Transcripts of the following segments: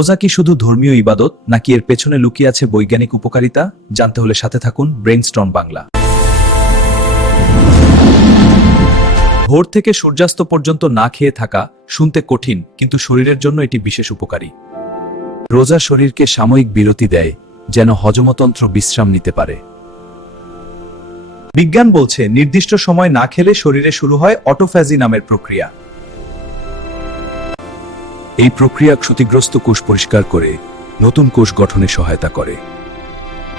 রোজা কি শুধু ধর্মীয় ইবাদত নাকি এর পেছনে লুকিয়ে আছে বৈজ্ঞানিক উপকারিতা? জানতে হলে সাথে থাকুন ব্রেইনস্টর্ম বাংলা। ভোর থেকে সূর্যাস্ত পর্যন্ত না খেয়ে থাকা শুনতে কঠিন, কিন্তু শরীরের জন্য এটি বিশেষ উপকারী। রোজা শরীরকে সাময়িক বিরতি দেয়, যেন হজমতন্ত্র বিশ্রাম নিতে পারে। বিজ্ঞান বলছে নির্দিষ্ট সময় না খেলে শরীরে শুরু হয় অটোফ্যাজি নামের প্রক্রিয়া। এই প্রক্রিয়া ক্ষতিগ্রস্ত কোষ পরিষ্কার করে নতুন কোষ গঠনে সহায়তা করে।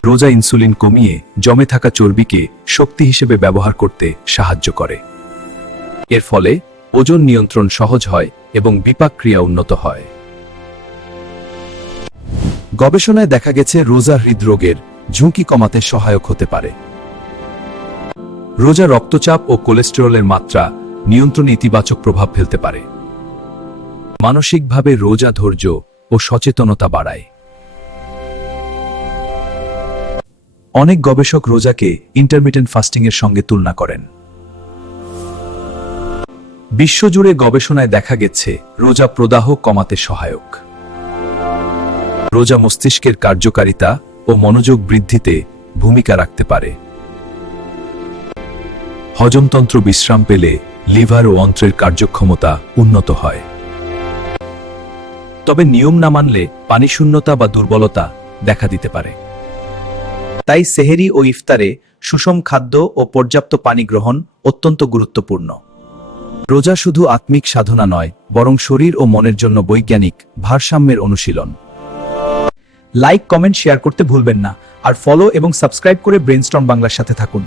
রোজা ইনসুলিন কমিয়ে জমে থাকা চর্বিকে শক্তি হিসেবে ব্যবহার করতে সাহায্য করে। এর ফলে ওজন নিয়ন্ত্রণ সহজ হয় এবং বিপাক ক্রিয়া উন্নত হয়। গবেষণায় দেখা গেছে রোজা হৃদরোগের ঝুঁকি কমাতে সহায়ক হতে পারে। রোজা রক্তচাপ ও কোলেস্টেরলের মাত্রা নিয়ন্ত্রণে ইতিবাচক প্রভাব ফেলতে পারে। মানসিকভাবে রোজা ধৈর্য ও সচেতনতা বাড়ায়। অনেক গবেষক রোজাকে ইন্টারমিটেন্ট ফাস্টিং এর সঙ্গে তুলনা করেন। বিশ্বজুড়ে গবেষণায় দেখা গেছে রোজা প্রদাহ কমাতে সহায়ক। রোজা মস্তিষ্কের কার্যকারিতা ও মনোযোগ বৃদ্ধিতে ভূমিকা রাখতে পারে। হজমতন্ত্র বিশ্রাম পেলে লিভার ও অন্ত্রের কার্যক্ষমতা উন্নত হয়। তবে নিয়ম না মানলে পানিশূন্যতা বা দুর্বলতা দেখা দিতে পারে। তাই সেহেরি ও ইফতারে সুষম খাদ্য ও পর্যাপ্ত পানি গ্রহণ অত্যন্ত গুরুত্বপূর্ণ। রোজা শুধু আত্মিক সাধনা নয়, বরং শরীর ও মনের জন্য বৈজ্ঞানিক ভারসাম্যের অনুশীলন। লাইক, কমেন্ট, শেয়ার করতে ভুলবেন না, আর ফলো এবং সাবস্ক্রাইব করে ব্রেইনস্টর্ম বাংলার সাথে থাকুন।